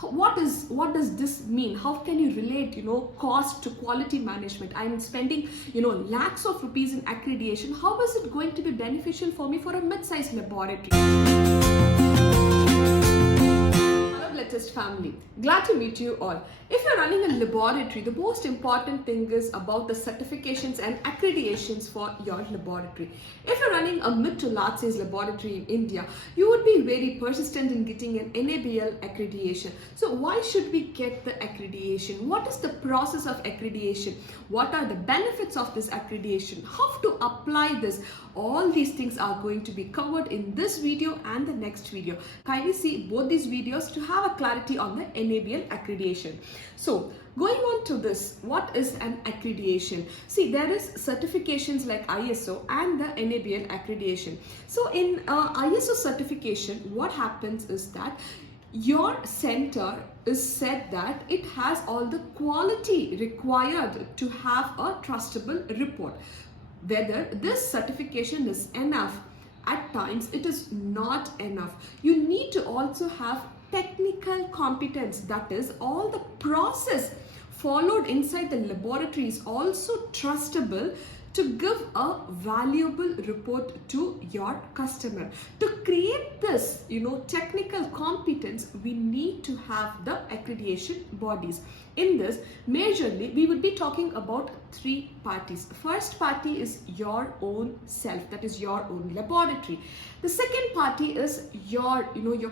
What does this mean? How can you relate cost to quality management? I'm spending lakhs of rupees in accreditation. How is it going to be beneficial for me for a mid-sized laboratory? Latest family, glad to meet you all. If you're running a laboratory, the most important thing is about the certifications and accreditations for your laboratory. If you're running a mid to large size laboratory in India, you would be very persistent in getting an NABL accreditation. So why should we get the accreditation? What is the process of accreditation? What are the benefits of this accreditation? How to apply this? All these things are going to be covered in this video and the next video. Kindly see both these videos to have a clarity on the NABL accreditation. So going on to this, what is an accreditation? See, there is certifications like ISO and the NABL accreditation. So in ISO certification, what happens is that your center is said that it has all the quality required to have a trustable report. Whether this certification is enough, at times it is not enough. You need to also have technical competence, that is all the process followed inside the laboratory is also trustable to give a valuable report to your customer. To create this technical competence, we need to have the accreditation bodies. In this, majorly we would be talking about three parties. First party is your own self, that is your own laboratory. The second party is your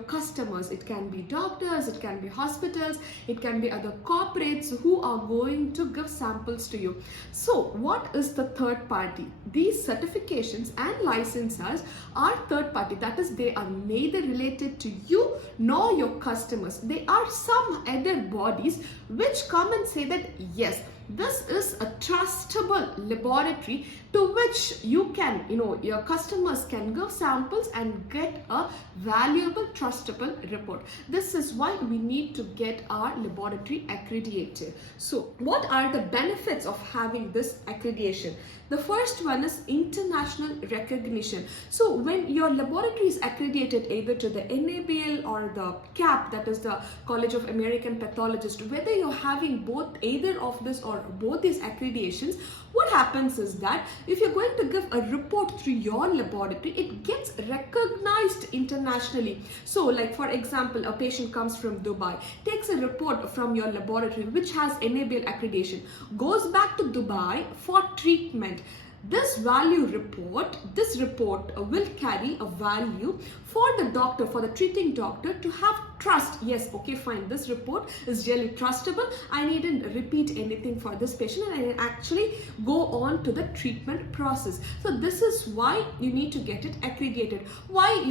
customers. It can be doctors, it can be hospitals, it can be other corporates who are going to give samples to you. So what is the third party? These certifications and licensors are third party, that is they are neither related to you nor your customers. They are some other bodies which come and say that yes, this is a trustable laboratory to which you can, your customers can give samples and get a valuable, trustable report. This is why we need to get our laboratory accredited. So what are the benefits of having this accreditation? The first one is international recognition. So when your laboratory is accredited either to the NABL or the CAP, that is the College of American Pathologists, whether you're having both either of this or both these accreditations, what happens is that if you're going to give a report through your laboratory, it gets recognized internationally. So like for example, a patient comes from Dubai, takes a report from your laboratory which has NABL accreditation, goes back to Dubai for treatment. This report will carry a value for the doctor, for the treating doctor to have trust. Yes, okay, fine, this report is really trustable. I needn't repeat anything for this patient and I actually go on to the treatment process. So this is why you need to get it accredited. Why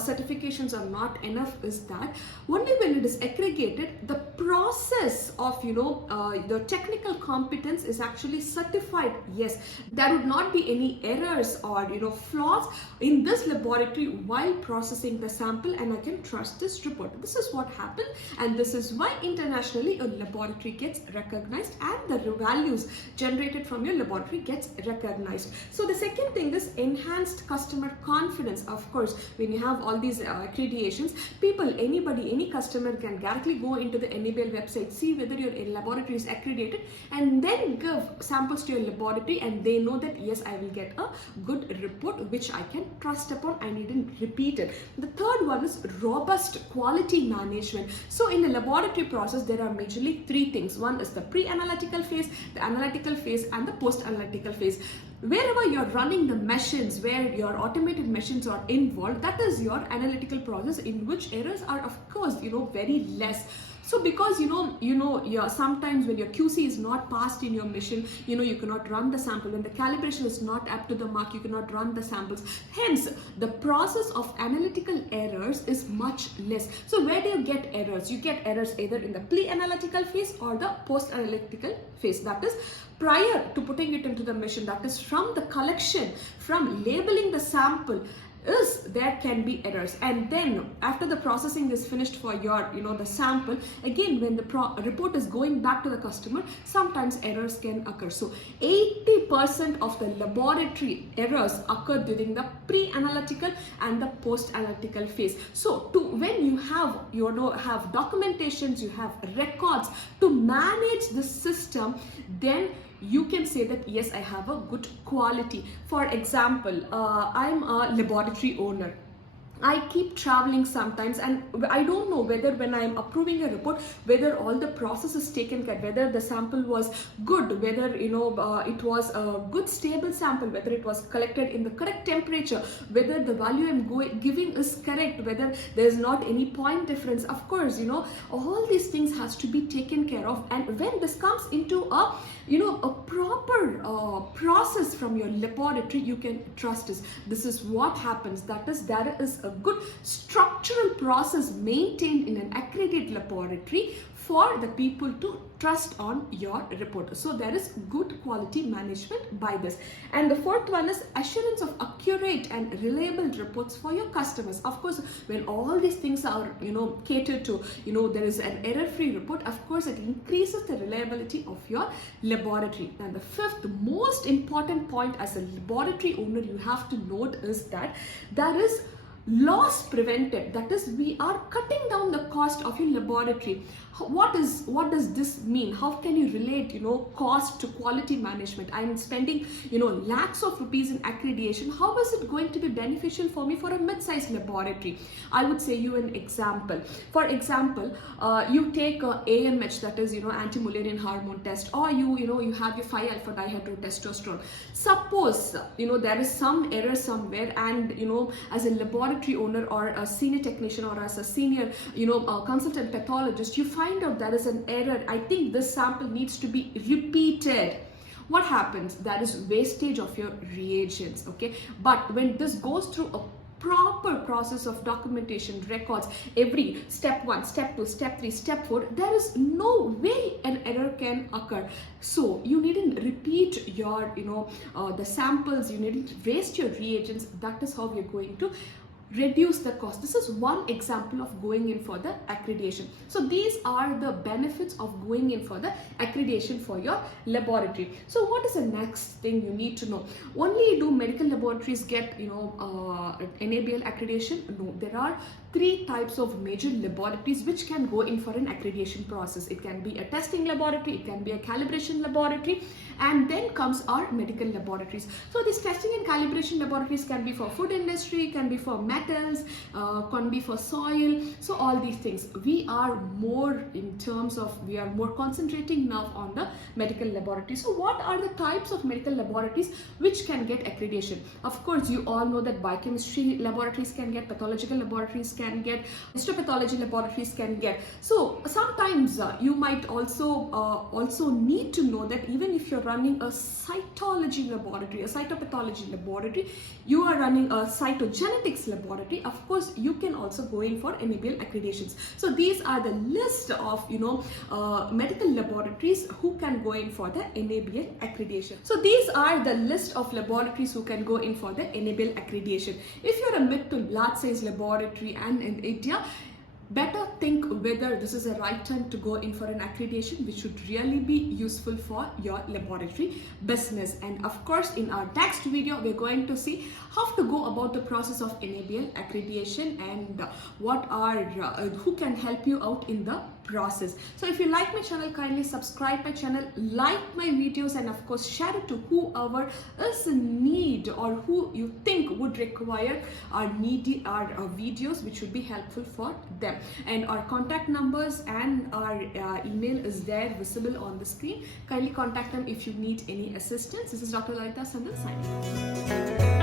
certifications are not enough is that only when it is accredited, the process of the technical competence is actually certified. Yes, there would not be any errors or flaws in this laboratory while processing the sample, and I can trust this report. This is what happened, and this is why internationally a laboratory gets recognized and the values generated from your laboratory gets recognized. So the second thing is enhanced customer confidence. Of course, when you have all these accreditations, any customer can directly go into the NABL website, see whether your laboratory is accredited, and then give samples to your laboratory, and they know that yes, I will get a good report which I can trust upon. I needn't repeat it. The third one is robust quality management. So in the laboratory process, there are majorly three things. One is the pre-analytical phase, the analytical phase, and the post-analytical phase. Wherever you're running the machines, where your automated machines are involved, that is your analytical process, in which errors are of course very less. So because sometimes when your QC is not passed in your machine, you cannot run the sample. When the calibration is not up to the mark, you cannot run the samples. Hence, the process of analytical errors is much less. So where do you get errors? You get errors either in the pre-analytical phase or the post-analytical phase. That is prior to putting it into the machine. That is from the collection, from labeling the sample, is there can be errors, and then after the processing is finished for your the sample, again when the report is going back to the customer, sometimes errors can occur. So 80% of the laboratory errors occur during the pre-analytical and the post-analytical phase. So when you have have documentations, you have records to manage the system, then you can say that yes, I have a good quality. For example, I'm a laboratory owner. I keep traveling sometimes, and I don't know whether when I'm approving a report, whether all the process is taken care, whether the sample was good, whether it was a good stable sample, whether it was collected in the correct temperature, whether the value I'm giving is correct, whether there's not any point difference. Of course, all these things has to be taken care of, and when this comes into a proper process from your laboratory, you can trust this. This is what happens. That is, there is a good structural process maintained in an accredited laboratory for the people to trust on your report. So there is good quality management by this. And the fourth one is assurance of accurate and reliable reports for your customers. Of course, when all these things are catered to, there is an error-free report, of course it increases the reliability of your laboratory. And the fifth most important point as a laboratory owner you have to note is that there is loss prevented. That is, we are cutting down the cost of your laboratory. What does this mean? How can you relate cost to quality management? I'm spending lakhs of rupees in accreditation. How is it going to be beneficial for me for a mid-sized laboratory? I would say you an example. For example, you take AMH, that is anti-Mullerian hormone test, or you have your 5-alpha dihydrotestosterone. Suppose there is some error somewhere, and as a laboratory owner or a senior technician or as a senior consultant pathologist, you find out there is an error. I think this sample needs to be repeated. What happens? There is wastage of your reagents, okay? But when this goes through a proper process of documentation, records, every step 1, step 2, step 3, step 4, there is no way an error can occur. So you needn't repeat your the samples, you needn't waste your reagents. That is how we're going to reduce the cost. This is one example of going in for the accreditation. So these are the benefits of going in for the accreditation for your laboratory. So what is the next thing you need to know? Only do medical laboratories get NABL accreditation? No, there are 3 types of major laboratories which can go in for an accreditation process. It can be a testing laboratory, it can be a calibration laboratory, and then comes our medical laboratories. So these testing and calibration laboratories can be for food industry, can be for metals, can be for soil. So all these things, we are more concentrating now on the medical laboratory. So what are the types of medical laboratories which can get accreditation? Of course, you all know that biochemistry laboratories can get, pathological laboratories can get, histopathology laboratories can get. So sometimes you might also need to know that even if you're running a cytology laboratory, a cytopathology laboratory, you are running a cytogenetics laboratory, of course you can also go in for NABL accreditations. So these are the list of medical laboratories who can go in for the NABL accreditation. So these are the list of laboratories who can go in for the NABL accreditation. If you're a mid to large size laboratory and in India, better think whether this is the right time to go in for an accreditation, which should really be useful for your laboratory business. And of course, in our next video, we're going to see how to go about the process of NABL accreditation and who can help you out in the process. So if you like my channel, kindly subscribe my channel, like my videos, and of course share it to whoever is in need or who you think would require our videos, which would be helpful for them. And our contact numbers and our email is there visible on the screen. Kindly contact them if you need any assistance. This is Dr. Lalita Sandal signing off.